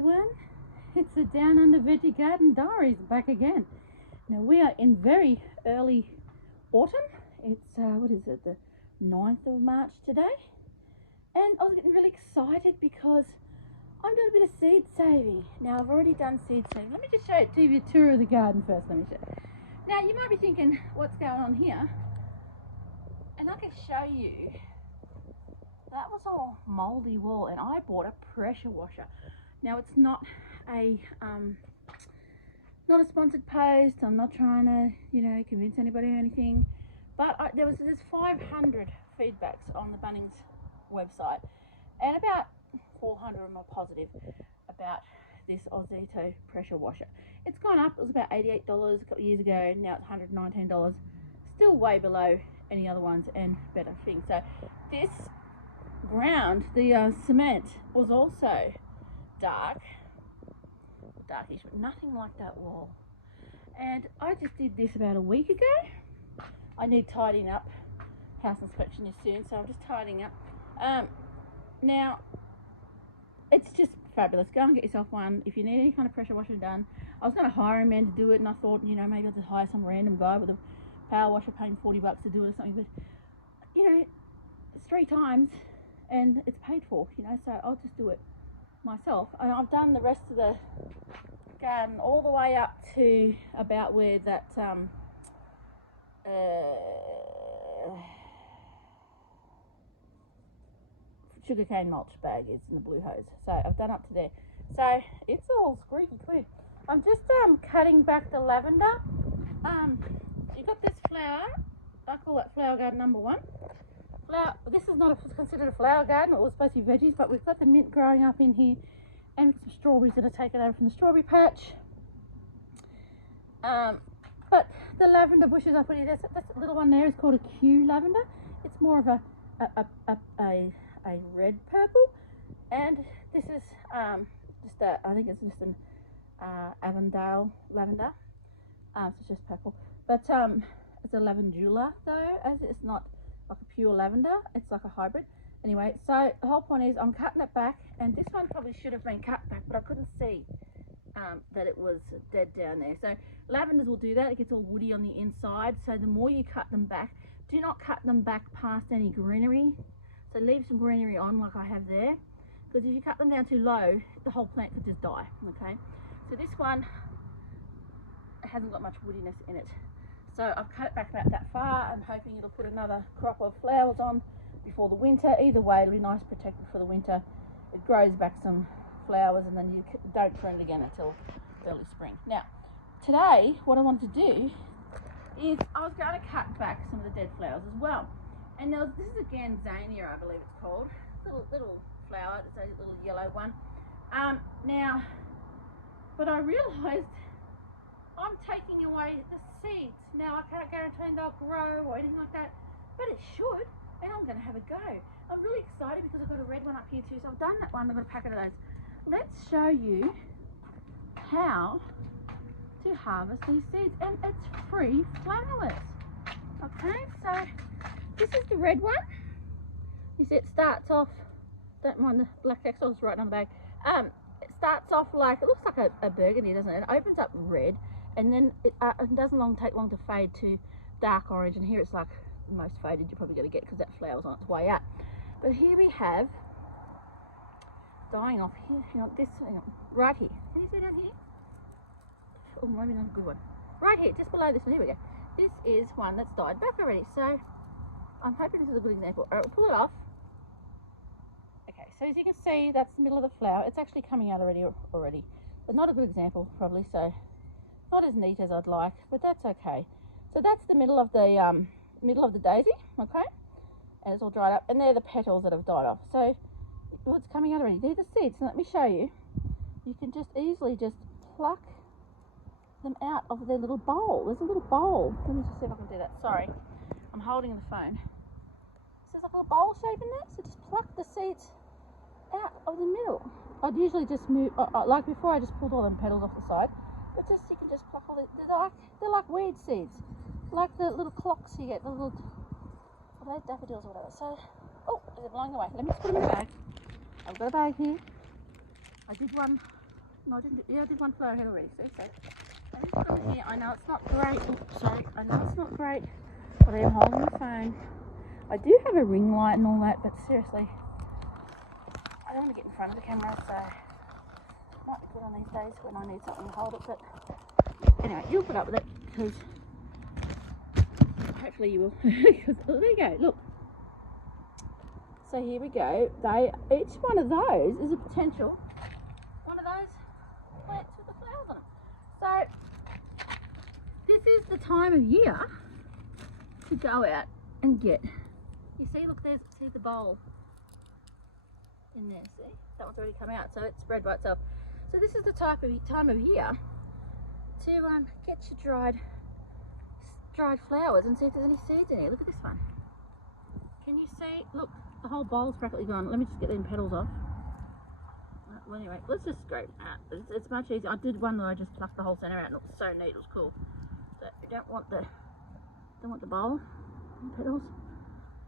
everyone, it's the Downunder Veggie Garden Diaries back again. Now we are in very early autumn. It's what is it, the 9th of March today, and I was getting really excited because I'm doing a bit of seed saving. Now I've already done seed saving. Let me just do you a tour of the garden first. Let me show you. Now you might be thinking, what's going on here? And I can show you. That was all moldy wall, and I bought a pressure washer. Now it's not a sponsored post. I'm not trying to convince anybody or anything, but there's 500 feedbacks on the Bunnings website, and about 400 of them are positive about this Ozito pressure washer. It's gone up. It was about $88 a couple of years ago. Now it's $119. Still way below any other ones and better things. So this ground, the cement, was also darkish, but nothing like that wall. And I just did this about a week ago. I need tidying up. House inspection is soon, so I'm just tidying up. Now it's just fabulous. Go and get yourself one if you need any kind of pressure washer done. I was going to hire a man to do it, and I thought, maybe I'll just hire some random guy with a power washer paying $40 to do it or something, but it's 3 times and it's paid for, so I'll just do it myself. And I've done the rest of the garden all the way up to about where that sugarcane mulch bag is in the blue hose. So I've done up to there. So it's all squeaky clean. I'm just cutting back the lavender. You got this flower. I call that flower garden number 1. This is not considered a flower garden. It was supposed to be veggies, but we've got the mint growing up in here, and some strawberries that are taken over from the strawberry patch. But the lavender bushes I put in, that little one there is called a Q lavender. It's more of a red purple, and this is I think it's just an Avondale lavender. So it's just purple, but it's a lavandula though, as it's not like a pure lavender, it's like a hybrid. Anyway, so the whole point is I'm cutting it back, and this one probably should have been cut back, but I couldn't see that it was dead down there. So lavenders will do that. It gets all woody on the inside, so the more you cut them back, do not cut them back past any greenery. So leave some greenery on like I have there, because if you cut them down too low, the whole plant could just die. Okay, so this one hasn't got much woodiness in it, so I've cut it back about that far. I'm hoping it'll put another crop of flowers on before the winter. Either way, it'll be nice protected for the winter. It grows back some flowers, and then you don't prune it again until early spring. Now today what I wanted to do is I was going to cut back some of the dead flowers as well. And this is again Zania, I believe it's called. Little flower, it's a little yellow one. But I realised I'm taking away the seeds. Now I can't guarantee they'll grow or anything like that, but it should, and I'm going to have a go. I'm really excited because I've got a red one up here too, so I've done that one. I've got a packet of those. Let's show you how to harvest these seeds, and it's free flowers. Okay, so this is the red one. You see it starts off, don't mind the black text, I'll just write it on the bag. It starts off like, it looks like a burgundy, doesn't it? It opens up red, and then it doesn't take long to fade to dark orange, and here it's like the most faded you're probably going to get because that flower's on its way out. But here we have, dying off here, right here. Can you see down here? Oh, maybe not a good one. Right here, just below this one, here we go. This is one that's died back already, so I'm hoping this is a good example. All right, we'll pull it off. Okay, so as you can see, that's the middle of the flower. It's actually coming out already. But not a good example, probably, so not as neat as I'd like, but that's okay. So that's the middle of the daisy, okay? And it's all dried up, and they're the petals that have died off. So what's coming out already? They're the seeds. So let me show you. You can just easily just pluck them out of their little bowl. There's a little bowl. Let me just see if I can do that. Sorry, I'm holding the phone. So there's like a little bowl shape in there. So just pluck the seeds out of the middle. I'd usually just move, like before I just pulled all them petals off the side. But just, you can just pluck all they're like weed seeds. Like the little clocks you get, the little, are they daffodils or whatever. So, oh, they're blowing away. Let me just put them in a bag. I've got a bag here. I did one No, I didn't. Yeah, I did one flower head already. So, let me put it here. I know it's not great. Oops, sorry. I know it's not great, but I'm holding the phone. I do have a ring light and all that, but seriously, I don't want to get in front of the camera, so it might be good on these days when I need something to hold it. But anyway, you'll put up with it because hopefully you will. Because there you go. Look. So here we go. Each one of those is a potential one of those plants with the flowers on them. So this is the time of year to go out and get. You see, look, see the bowl in there. See, that one's already come out, so it's spread by itself. So this is the time of year to get your dried flowers and see if there's any seeds in here. Look at this one. Can you see? Look, the whole bowl's practically gone. Let me just get them petals off. Well, anyway, let's just scrape it out. It's much easier. I did one that I just plucked the whole centre out, and it was so neat. It was cool. So we don't want the bowl and petals.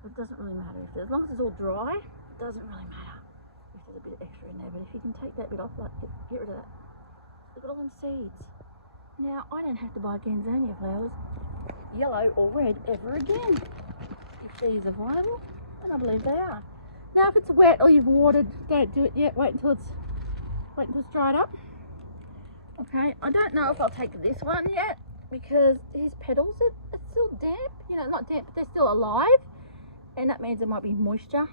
It doesn't really matter as long as it's all dry. It doesn't really matter if there's a bit extra in there. But if you can take that bit off, like get rid of that. Look at all them seeds. Now I don't have to buy Ganzania flowers, yellow or red, ever again. If these are viable, and I believe they are. Now if it's wet or you've watered, don't do it yet. Wait until it's dried up. Okay, I don't know if I'll take this one yet because his petals are still damp. You know, not damp, but they're still alive, and that means there might be moisture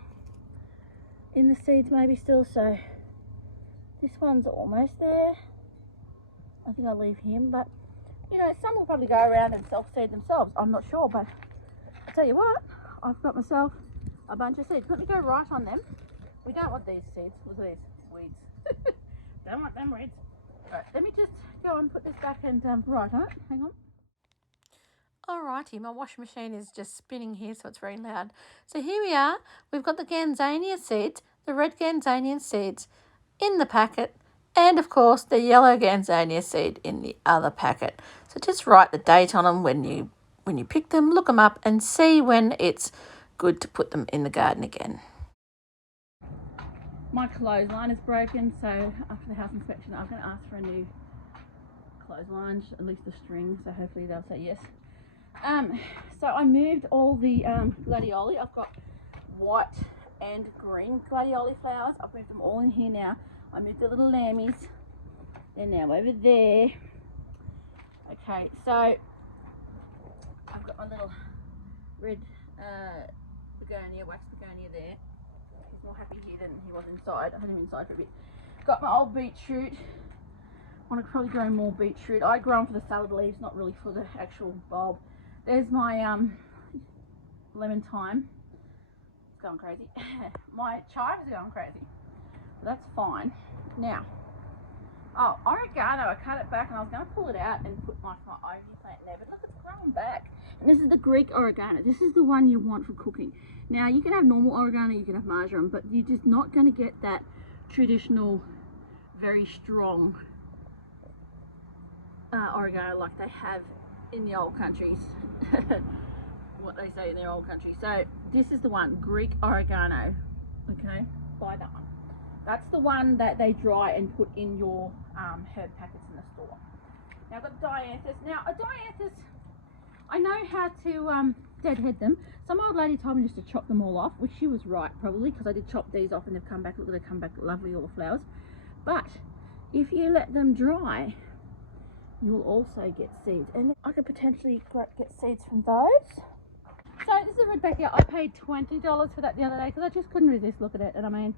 in the seeds maybe still. So this one's almost there. I think I'll leave him, but you know, some will probably go around and self-seed themselves. I'm not sure, but I'll tell you what, I've got myself a bunch of seeds. Let me go right on them. We don't want these seeds. Look at these weeds. Don't want them weeds. Right, let me just go and put this back and right on it. Hang on. Alrighty, my washing machine is just spinning here, so it's very loud. So here we are. We've got the Ganzania seeds, the red Ganzania seeds in the packet, and of course the yellow Ganzania seed in the other packet. So just write the date on them when you pick them, look them up and see when it's good to put them in the garden again. My clothesline is broken, so after the house inspection I'm going to ask for a new clothesline, at least a string, so hopefully they'll say yes. So I moved all the gladioli. I've got white and green gladioli flowers. I've moved them all in here now. I moved the little lammies. They're now over there. Okay, so I've got my little red begonia, wax begonia there. He's more happy here than he was inside. I had him inside for a bit. Got my old beetroot. Want to probably grow more beetroot. I grow them for the salad leaves, not really for the actual bulb. There's my lemon thyme. It's going crazy. My chives are going crazy. But that's fine. Now, oregano, I cut it back and I was going to pull it out and put my ivy plant in there, but look, it's growing back. And this is the Greek oregano. This is the one you want for cooking. Now, you can have normal oregano, you can have marjoram, but you're just not going to get that traditional, very strong oregano like they have in the old countries. What they say in their old country. So this is the one, Greek oregano. Okay, buy that one. That's the one that they dry and put in your herb packets in the store. Now I've got dianthus. Now a dianthus, I know how to deadhead them. Some old lady told me just to chop them all off, which she was right probably, because I did chop these off and they've come back. Look, they come back lovely, all the flowers. But if you let them dry, you'll also get seeds, and I could potentially get seeds from those. So this is a Rebecca. I paid $20 for that the other day because I just couldn't resist looking at it. And I mean,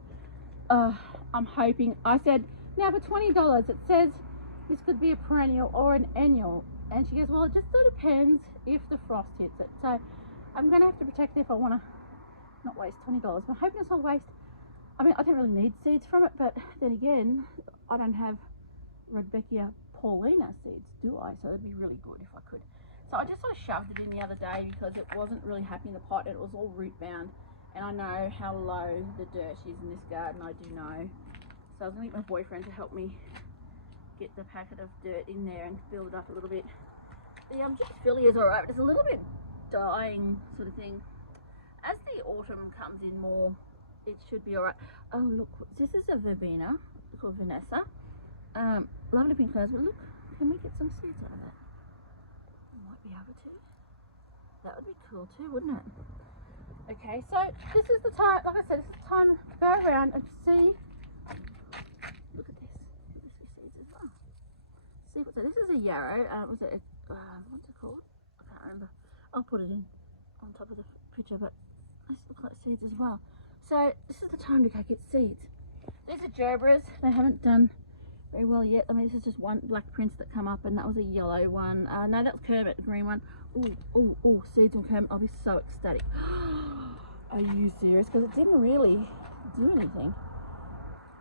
I'm hoping, I said, now for $20 it says this could be a perennial or an annual, and she goes, well, it just sort of depends if the frost hits it. So I'm going to have to protect it if I want to not waste $20, but I'm hoping it's not waste. I mean, I don't really need seeds from it, but then again, I don't have Rebecca Paulina seeds, do I? So that'd be really good if I could. So I just sort of shoved it in the other day because it wasn't really happy in the pot and it was all root bound, and I know how low the dirt is in this garden, I do know. So I was going to get my boyfriend to help me get the packet of dirt in there and build it up a little bit. The Filly is alright, but it's a little bit dying sort of thing. As the autumn comes in more, it should be alright. Oh look, this is a Verbena called Vanessa. lovely pink flowers, but look, can we get some seeds out of that? We might be able to. That would be cool too, wouldn't it? Okay, so this is the time, like I said, this is the time to go around and see. Look at this. This is seeds as well. See what's that? This is a yarrow. Was it? What's it called? I can't remember. I'll put it in on top of the picture, but these look like seeds as well. So this is the time to go get seeds. These are gerbras. They haven't done very well yet. I mean, this is just one black prince that come up, and that was a yellow one. No, that was Kermit, the green one. Oh, seeds on Kermit. I'll be so ecstatic. Are you serious? Because it didn't really do anything.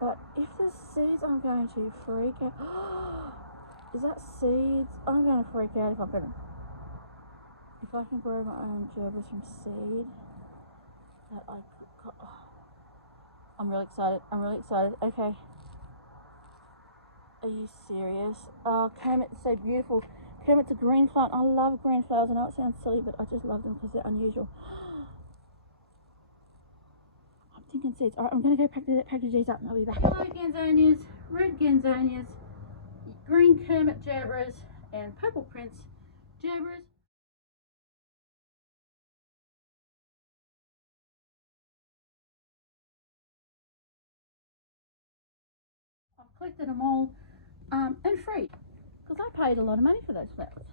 But if there's seeds, I'm going to freak out. Is that seeds? I'm going to freak out if I can grow my own gerbras from seed. That I could. Oh, I'm really excited. I'm really excited. Okay. Are you serious? Oh, Kermit's so beautiful. Kermit's a green plant. I love green flowers. I know it sounds silly, but I just love them because they're unusual. I'm thinking seeds. Alright, I'm going to go package these up and I'll be back. Yellow Ganzonias, red Ganzonias, green Kermit gerbras, and purple Prince gerbras. I've collected them all and free because I paid a lot of money for those flowers,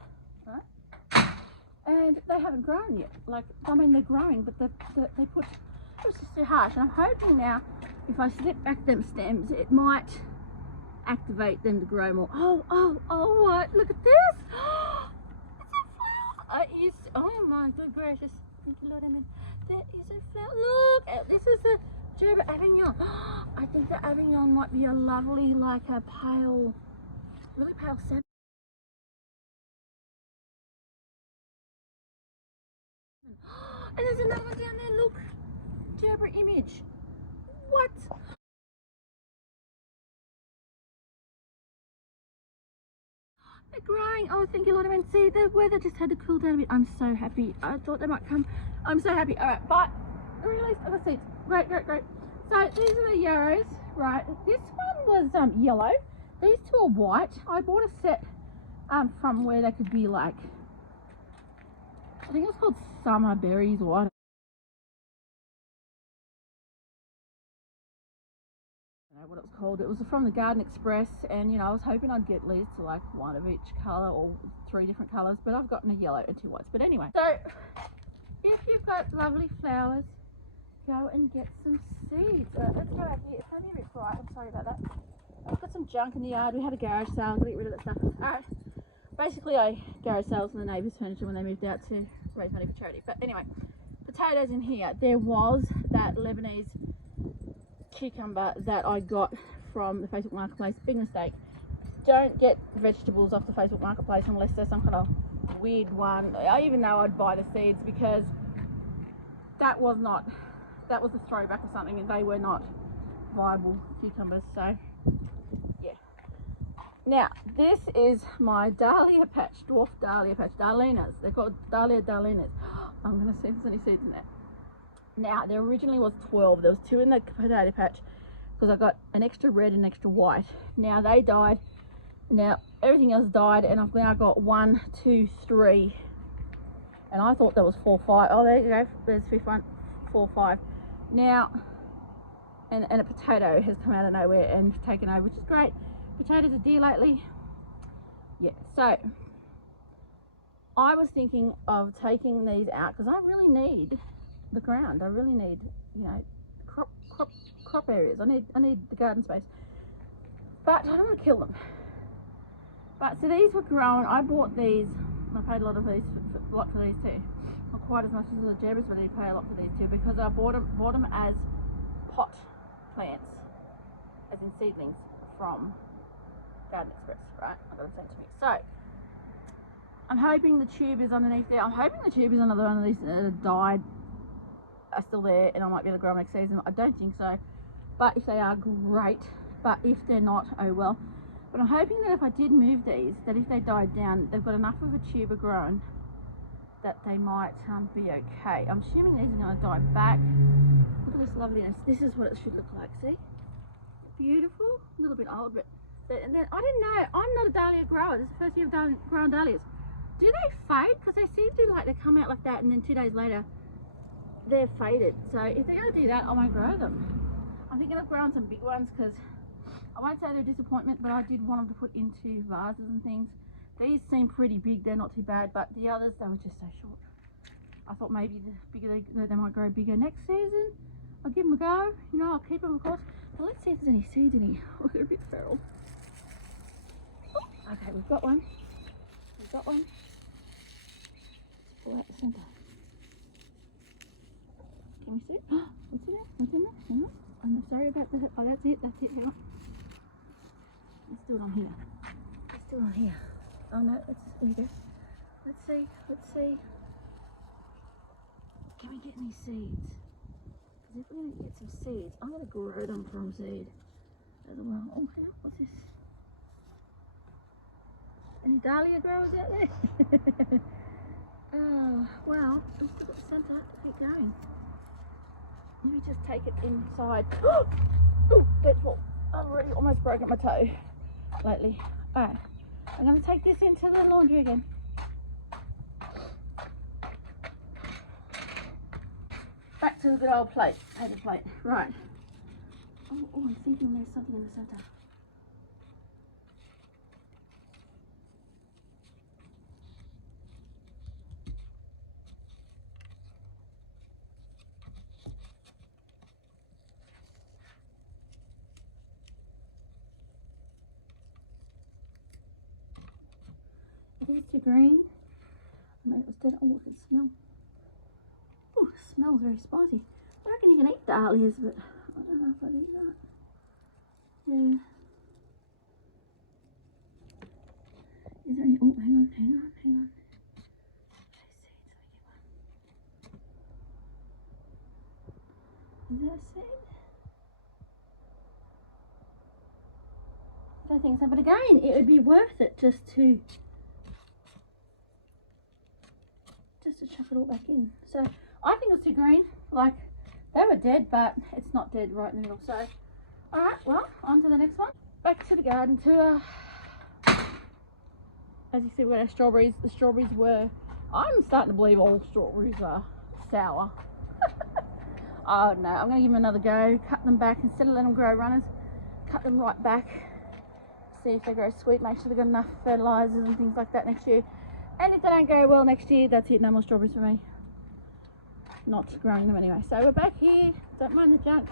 right? And they haven't grown yet. Like, I mean, they're growing, but they put, it was just too harsh. And I'm hoping now, if I slip back them stems, it might activate them to grow more. Oh, what? Look at this. It's a flower. Oh my good gracious. Thank you, Lord, amen. That is a flower. Look, this is the Gerber Avignon. I think the Avignon might be a lovely, like a pale, really pale salmon. And there's another one down there, look. Gerber image. What? They're growing. Oh, thank you, Lord. I mean, see, the weather just had to cool down a bit. I'm so happy. I thought they might come. I'm so happy. All right, but release of the seeds. Great. So these are the yarrows, right? This one was yellow. These two are white. I bought a set from where they could be like, I think it was called Summer Berries or I don't know what it was called. It was from the Garden Express, and you know, I was hoping I'd get at least like one of each colour or 3 different colours, but I've gotten a yellow and 2 whites. But anyway, so if you've got lovely flowers, go and get some seeds. Let's go out here. It's only a bit bright. I'm sorry about that. I've got some junk in the yard. We had a garage sale. I've got to get rid of that stuff. Alright. Basically, I garage sales from the neighbours' furniture when they moved out to raise money for charity. But anyway, potatoes in here. There was that Lebanese cucumber that I got from the Facebook Marketplace. Big mistake. Don't get vegetables off the Facebook Marketplace unless there's some kind of weird one. I even know I'd buy the seeds because that was a throwback or something, and they were not viable cucumbers. So yeah. Now this is my Dahlia patch, dwarf Dahlia patch, Dahlias. They're called Dahlias. I'm gonna see if there's any seeds in there. Now there originally was 12. There was 2 in the potato patch because I got an extra red and extra white. Now they died. Now everything else died, and I've now got 1, 2, 3, and I thought there was 4, 5. Oh, there you go. There's 5th one, 4, 5. Now, and a potato has come out of nowhere and taken over, which is great. Potatoes are dear lately. Yeah, so I was thinking of taking these out because I really need the ground. I really need, you know, crop areas. I need the garden space. But I don't want to kill them. But so these were grown. I bought these. I paid a lot for these too. Not quite as much as the gerbers, but I did pay a lot for these too because I bought them as pot plants, as in seedlings from Garden Express, right? I got them sent to me. So I'm hoping the tube is underneath there. I'm hoping the tube is another one of these that died are still there, and I might be able to grow them next season. I don't think so, but if they are, great. But if they're not, oh well. But I'm hoping that if I did move these, that if they died down, they've got enough of a tuber grown that they might be okay. I'm assuming these are going to die back. Look at this loveliness. This is what it should look like. See? Beautiful. A little bit old, but And then I didn't know, I'm not a dahlia grower. This is the first year of growing dahlias. Do they fade? Because they seem to like, they come out like that and then 2 days later they're faded. So if they're going to do that, I won't grow them. I'm thinking of growing some big ones because I won't say they're a disappointment, but I did want them to put into vases and things. These seem pretty big, they're not too bad, but the others, they were just so short. I thought maybe the bigger they might grow bigger next season. I'll give them a go, you know, I'll keep them of course. But let's see if there's any seeds in here. Oh, they're a bit feral. Oh, okay, we've got one. We've got one. Let's pull out the centre. Can we see? What's in there? What's in there? Hang on. I'm sorry about that. Oh, that's it. That's it. Hang on. Let's do it on here. Let's do it on here. Oh no, there you go. Let's see. Let's see. Can we get any seeds? Because if we're going to get some seeds, I'm going to grow them from seed as well. Oh, hang on. What's this? Any dahlia growers out there? Oh, well, we've still got the centre to keep going. Maybe just take it inside. Oh, that's what I've already almost broken my toe lately. Alright, I'm going to take this into the laundry again. Back to the good old plate, paper plate. Right. Oh, I'm thinking there's something in the centre. It is too green. I mean, it was dead. Oh, I can smell. Oh, it smells very spicy. I reckon you can eat dahlias, but I don't know if I'd eat that. Yeah. Is there any? Oh, hang on. Is that a seed? I don't think so, but again, it would be worth it just to chuck it all back in. So I think it's too green. Like, they were dead, but it's not dead right in the middle. So, all right, well, on to the next one. Back to the garden to, as you see, we've got our strawberries. The strawberries were, I'm starting to believe all strawberries are sour. Oh no, I'm going to give them another go. Cut them back instead of letting them grow runners. Cut them right back. See if they grow sweet. Make sure they've got enough fertilizers and things like that next year. And if they don't go well next year, that's it. No more strawberries for me. Not growing them anyway. So we're back here. Don't mind the junk.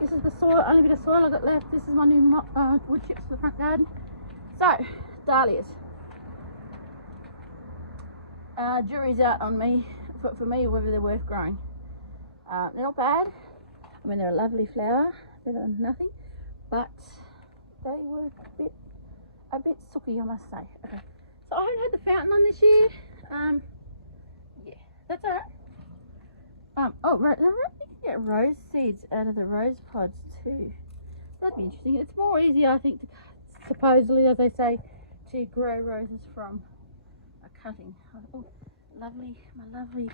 This is the soil, only bit of soil I've got left. This is my new wood chips for the front garden. So, dahlias. Jury's out on me, for me, whether they're worth growing. They're not bad. I mean, they're a lovely flower, better than nothing. But they were a bit sooky, I must say. Okay. So I haven't had the fountain on this year. Yeah, that's alright. Oh, right, you can get rose seeds out of the rose pods too. That'd be interesting. It's more easy, I think, to supposedly, as they say, to grow roses from a cutting. Oh, lovely, my lovely.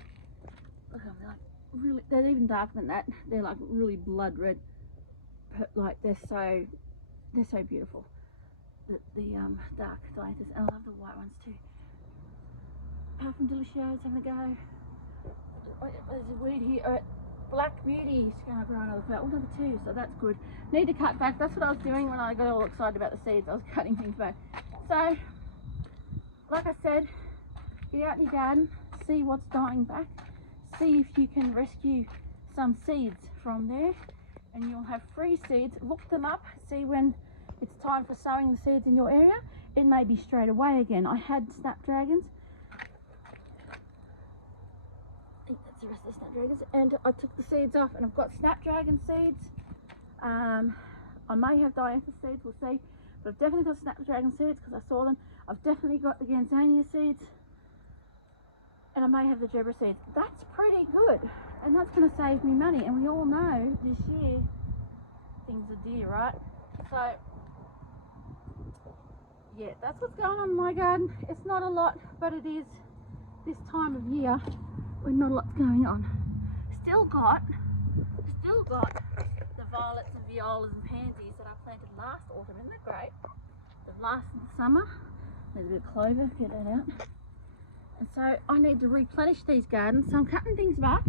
Look, I'm like really. They're even darker than that. They're like really blood red. Like they're so beautiful. The dark dahlias, and I love the white ones too. Apart from Delicios, having a go. There's a weed here. Black Beauty is going to grow another flower. Oh, number 2, so that's good. Need to cut back. That's what I was doing when I got all excited about the seeds. I was cutting things back. So, like I said, get out in your garden, see what's dying back, see if you can rescue some seeds from there, and you'll have free seeds. Look them up, see when it's time for sowing the seeds in your area. It may be straight away again. I had snapdragons. I think that's the rest of the snapdragons, and I took the seeds off, and I've got snapdragon seeds. I may have dianthus seeds, we'll see, but I've definitely got snapdragon seeds because I saw them. I've definitely got the Ganzania seeds, and I may have the Jebra seeds. That's pretty good, and that's going to save me money. And we all know this year things are dear, right? So yeah, that's what's going on in my garden. It's not a lot, but it is this time of year when not a lot's going on. Still got the violets and violas and pansies that I planted last autumn. Isn't that great? last summer. There's a bit of clover, get that out. And so I need to replenish these gardens, so I'm cutting things back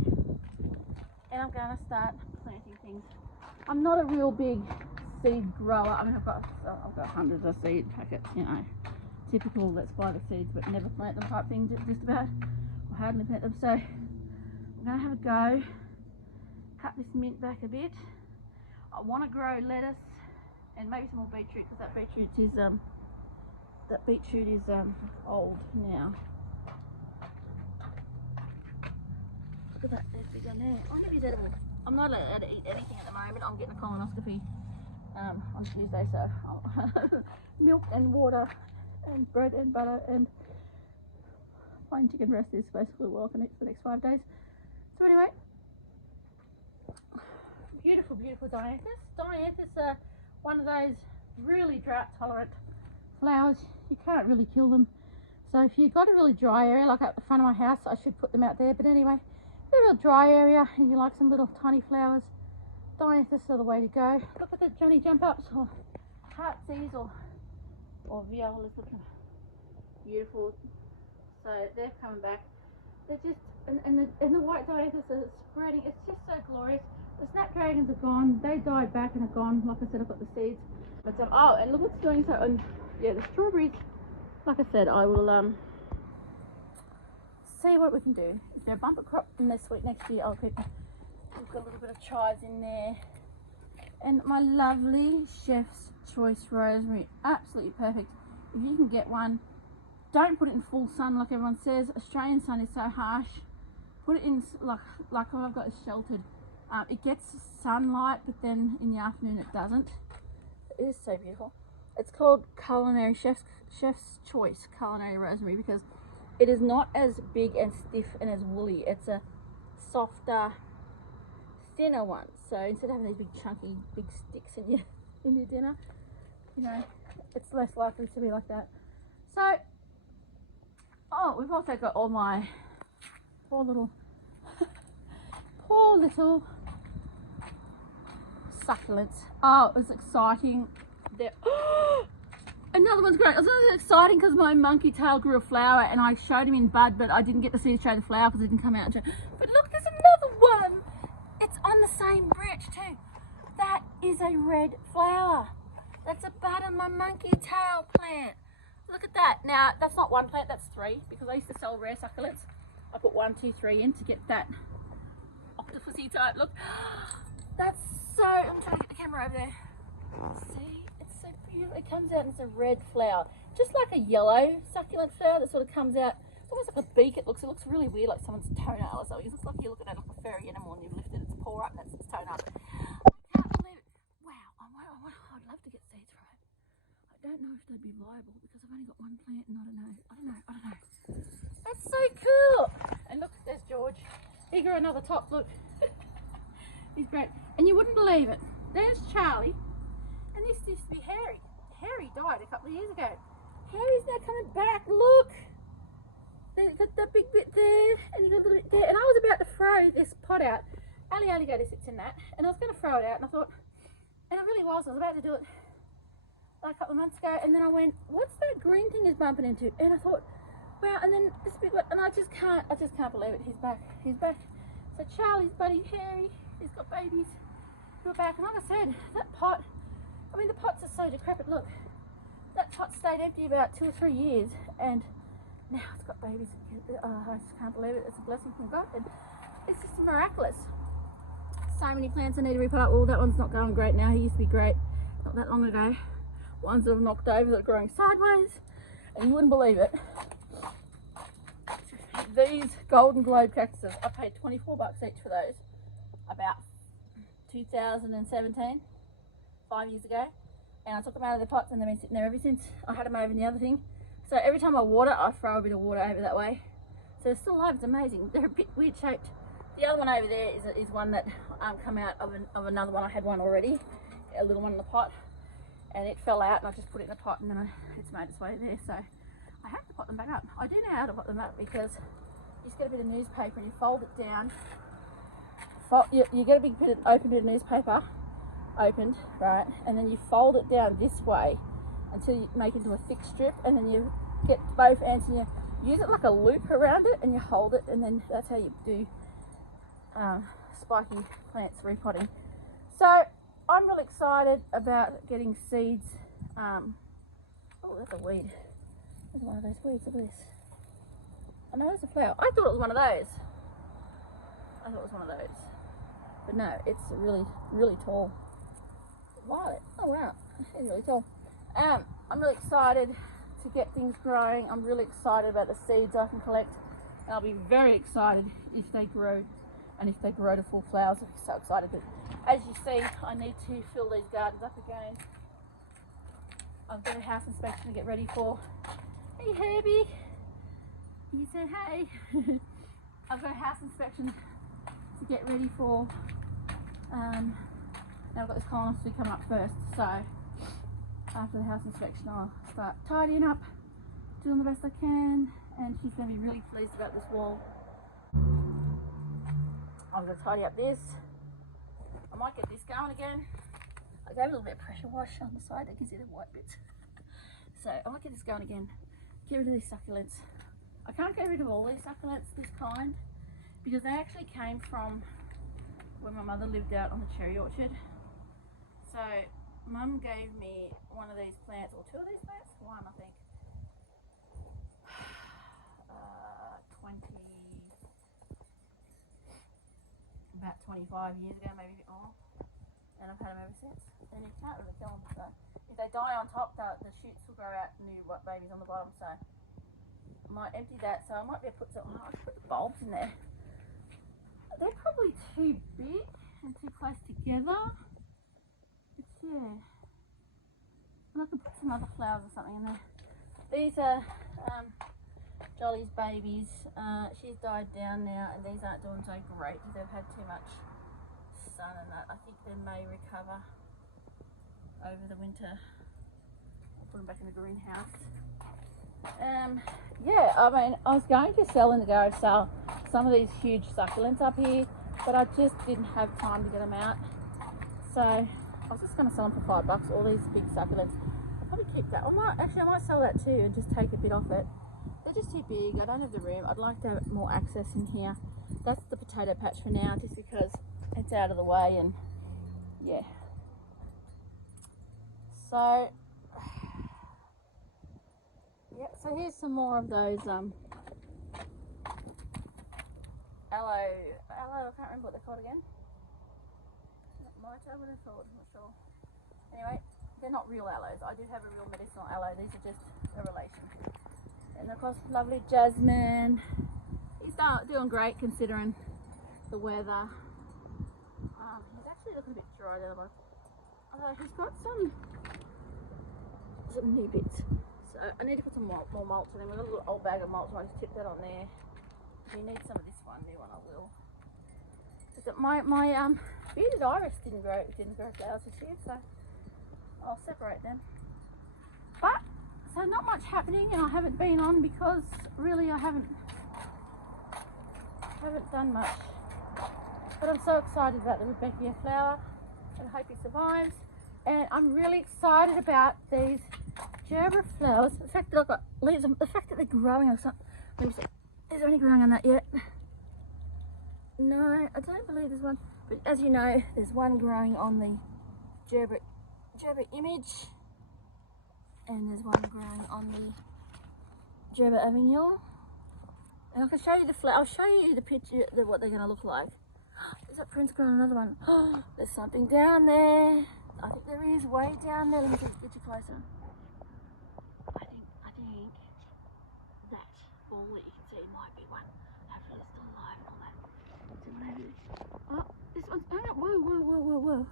and I'm going to start planting things. I'm not a real big seed grower. I mean, I've got hundreds of seed packets, you know, typical let's buy the seeds but never plant them type thing, just about, or hardly plant them. So I'm going to have a go, cut this mint back a bit. I want to grow lettuce and maybe some more beetroot, because that beetroot is old now. Look at that, there's big on there. I get these edible. I'm not allowed to eat anything at the moment. I'm getting a colonoscopy on Tuesday, so milk and water and bread and butter and plain chicken breast is basically all I can eat for the next 5 days. So anyway, beautiful, beautiful dianthus. Dianthus are one of those really drought tolerant flowers. You can't really kill them. So if you've got a really dry area, like at the front of my house, I should put them out there. But anyway, a real dry area and you like some little tiny flowers, dianthus are the way to go. Look at the Johnny jump ups or heartsease or violas, looking beautiful. So they're coming back. They're just and the white dianthus are spreading. It's just so glorious. The snapdragons are gone. They died back and are gone. Like I said, I've got the seeds. But oh, and look what's doing. So and yeah, the strawberries. Like I said, I will see what we can do. If they're a bumper crop in this week, next year I'll keep. We've got a little bit of chives in there, and my lovely Chef's Choice rosemary, absolutely perfect. If you can get one, don't put it in full sun like everyone says. Australian sun is so harsh. Put it in like what I've got is sheltered. It gets sunlight, but then in the afternoon it doesn't. It is so beautiful. It's called culinary Chef's Choice culinary rosemary because it is not as big and stiff and as woolly. It's a softer, thinner one. So instead of having these big chunky big sticks in your dinner, you know, it's less likely to be like that. So we've also got all my poor little succulents. Oh, it's exciting. They're another one's great. It was exciting because my monkey tail grew a flower and I showed him in bud, but I didn't get to see to show the flower because it didn't come out. But look, there's another one. It's on the same branch too. That is a red flower. That's a bud on my monkey tail plant. Look at that. Now, that's not one plant, that's 3, because I used to sell rare succulents. I put 1, 2, 3 in to get that octopusy type look. That's so, I'm trying to get the camera over there. See, it's so beautiful. It comes out and it's a red flower. Just like a yellow succulent flower that sort of comes out. It's almost like a beak. It looks really weird, like someone's toenail or something. It looks like you're looking at like a furry animal and you've lifted its paw up and that's its toenail. I can't believe it. Wow, I'd love to get seeds from it. I don't know if they'd be viable because I've only got one plant and I don't know. That's so cool. And look, there's George. He grew another top, look. He's great. And you wouldn't believe it. There's Charlie. And this used to be Harry. Harry died a couple of years ago. Harry's now coming back, look. There's that big bit there, and you got a little bit there. And I was about to throw this pot out. Alligator sits in that. And I was going to throw it out, and I thought, and it really was. I was about to do it like a couple of months ago, and then I went, what's that green thing is bumping into? And I thought, wow, and then this big one, and I just can't believe it. He's back. So Charlie's buddy Harry, he's got babies who are back. And like I said, that pot, I mean the pots are so decrepit. Look, that pot stayed empty about 2 or 3 years, and now it's got babies. I just can't believe it. It's a blessing from God, and it's just miraculous. So many plants I need to repot. Well, that one's not going great now. He used to be great not that long ago. Ones that have knocked over that are growing sideways, and you wouldn't believe it. These golden globe cactuses, I paid 24 bucks each for those about 2017, 5 years ago, and I took them out of the pots and they've been sitting there ever since. I had them over in the other thing, so every time I water, I throw a bit of water over that way. So they're still alive. It's amazing. They're a bit weird shaped. The other one over there is one that come out of another one. I had one already, a little one in the pot, and it fell out, and I just put it in the pot, and then it's made its way there. So I have to pot them back up. I do know how to pot them up because you just get a bit of newspaper and you fold it down. You get a big open bit of newspaper, opened, right, and then you fold it down this way, until you make it into a thick strip, and then you get both ends and you use it like a loop around it, and you hold it, and then that's how you do spiky plants repotting. So I'm really excited about getting seeds. Oh, that's a weed. There's one of those weeds. Look at this. I know it's a flower. I thought it was one of those. But no, it's really, really tall. Violet. Oh wow, it's really tall. I'm really excited to get things growing. I'm really excited about the seeds I can collect. And I'll be very excited if they grow, and if they grow to full flowers. I'll be so excited. But as you see, I need to fill these gardens up again. I've got a house inspection to get ready for. Hey Herbie, you say hey. I've got a house inspection to get ready for. Now I've got this colonoscopy coming up first, so after the house inspection I'll start tidying up, doing the best I can, and she's going to be really pleased about this wall. I'm going to tidy up this. I might get this going again. I gave a little bit of pressure wash on the side, you can see the white bits. So I might get this going again. Get rid of these succulents. I can't get rid of all these succulents, this kind, because they actually came from when my mother lived out on the cherry orchard. So Mum gave me one of these plants, or two of these plants, one I think, 25 years ago, maybe a bit more, and I've had them ever since. And you can't really kill them, so if they die on top, the shoots will grow out new babies on the bottom. So I might empty that. So I might be able to put some. I could put the bulbs in there. They're probably too big and too close together. But yeah, and I can put some other flowers or something in there. These are Jolly's babies. She's died down now, and these aren't doing so great because they've had too much sun and that. I think they may recover over the winter. I'll put them back in the greenhouse. Yeah, I mean, I was going to sell in the garage sale some of these huge succulents up here, but I just didn't have time to get them out. So I was just going to sell them for $5, all these big succulents. I'll probably keep that. I might sell that too and just take a bit off it. They're just too big. I don't have the room. I'd like to have more access in here. That's the potato patch for now, just because it's out of the way, and yeah. So yeah, so here's some more of those aloe, I can't remember what they're called again. Mito, what are they called? I'm not sure. Anyway, they're not real aloes. I do have a real medicinal aloe. These are just a relation. And of course, lovely jasmine. He's doing great considering the weather. He's actually looking a bit dry there, but he's got some new bits. So I need to put some more mulch in. We've got a little old bag of mulch, so I just tip that on there. If you need some of this new one, I will. My bearded iris didn't grow flowers this year, so I'll separate them. But so not much happening, and I haven't been on because really I haven't done much. But I'm so excited about the Rebecca flower, and I hope he survives. And I'm really excited about these gerbera flowers. The fact that I've got leaves, the fact that they're growing or something. Let me see. Is there any growing on that yet? No, I don't believe there's one. But as you know, there's one growing on the gerbera image, and there's one growing on the gerbera avignon. And I can show you the flower. I'll show you the picture of what they're going to look like. There's that prince growing another one. Oh, there's something down there. I think there is, way down there. Let me just get you closer. I think that ball that you can see might be one. Hopefully it's still alive and all that. See what I do? Oh, this one's, whoa.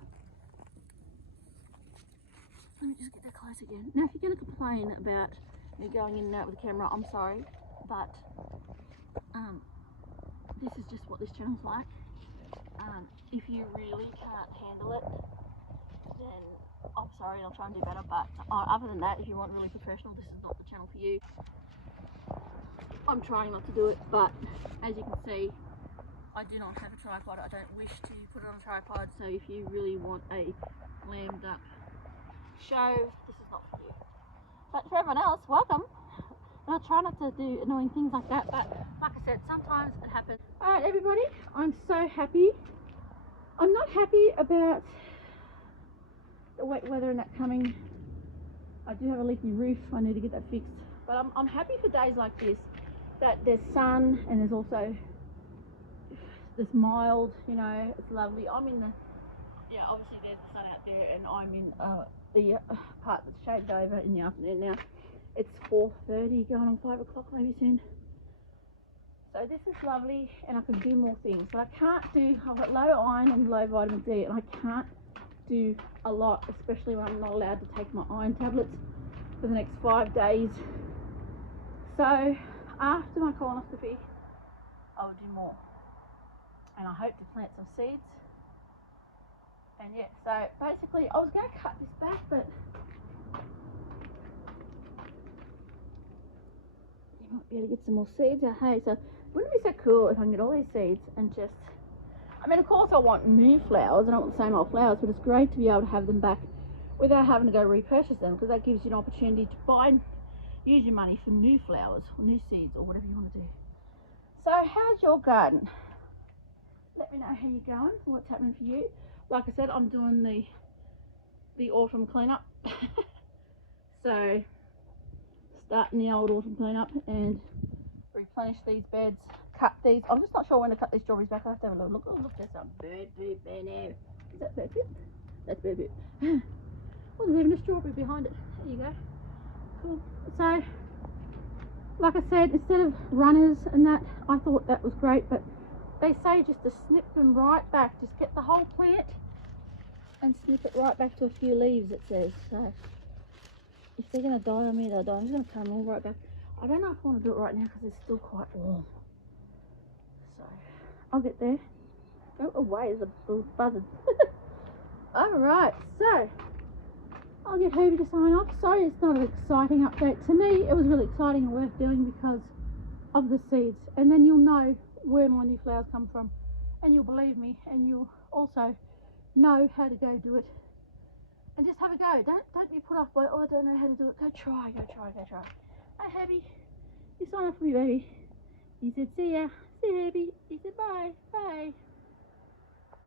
Let me just get that close again. Now, if you're going to complain about me going in and out with the camera, I'm sorry, but this is just what this channel's like. If you really can't handle it, then I'm sorry, I'll try and do better. But other than that, if you want really professional, this is not the channel for you. I'm trying not to do it, but as you can see, I do not have a tripod. I don't wish to put it on a tripod. So if you really want a glammed up show, this is not for you. But for everyone else, welcome. And I try not to do annoying things like that, but like I said, sometimes it happens. Alright everybody, I'm so happy. I'm not happy about the wet weather and that coming. I do have a leaky roof, I need to get that fixed. But I'm happy for days like this, that there's sun and there's also this mild, you know, it's lovely. I'm in the, yeah, obviously there's the sun out there, and I'm in the part that's shaded over in the afternoon now. It's 4:30, going on 5 o'clock maybe soon. So this is lovely, and I can do more things, but I can't do, I've got low iron and low vitamin D, and I can't do a lot, especially when I'm not allowed to take my iron tablets for the next 5 days. So after my colonoscopy, I'll do more, and I hope to plant some seeds. And yeah, so basically I was going to cut this back, but you might be able to get some more seeds out. Hey, so wouldn't it be so cool if I can get all these seeds and just, I mean, of course I want new flowers, I don't want the same old flowers, but it's great to be able to have them back without having to go repurchase them, because that gives you an opportunity to buy, use your money for new flowers or new seeds or whatever you want to do. So how's your garden? Let me know how you're going, what's happening for you. Like I said, I'm doing the autumn cleanup. So starting the old autumn cleanup and replenish these beds, cut these. I'm just not sure when to cut these strawberries back. I have to have a little look. Oh look, there's some bird poop there now. Is that bird poop? That's bird poop. Oh, there's even a strawberry behind it. There you go. Cool. So like I said, instead of runners and that, I thought that was great, but they say just to snip them right back, just get the whole plant and snip it right back to a few leaves, it says. So if they're going to die on me, they'll die. I'm just going to cut them all right back. I don't know if I want to do it right now because it's still quite warm. So I'll get there. Go away, there's a little buzzard. Alright, so I'll get Herbie to sign off. Sorry it's not an exciting update. To me it was really exciting and worth doing because of the seeds, and then you'll know where my new flowers come from, and you'll believe me, and you'll also know how to go do it, and just have a go. Don't be put off by, oh I don't know how to do it. Go try. Hey Herbie, you sign off for me baby. He said see ya. See Herbie. He said bye.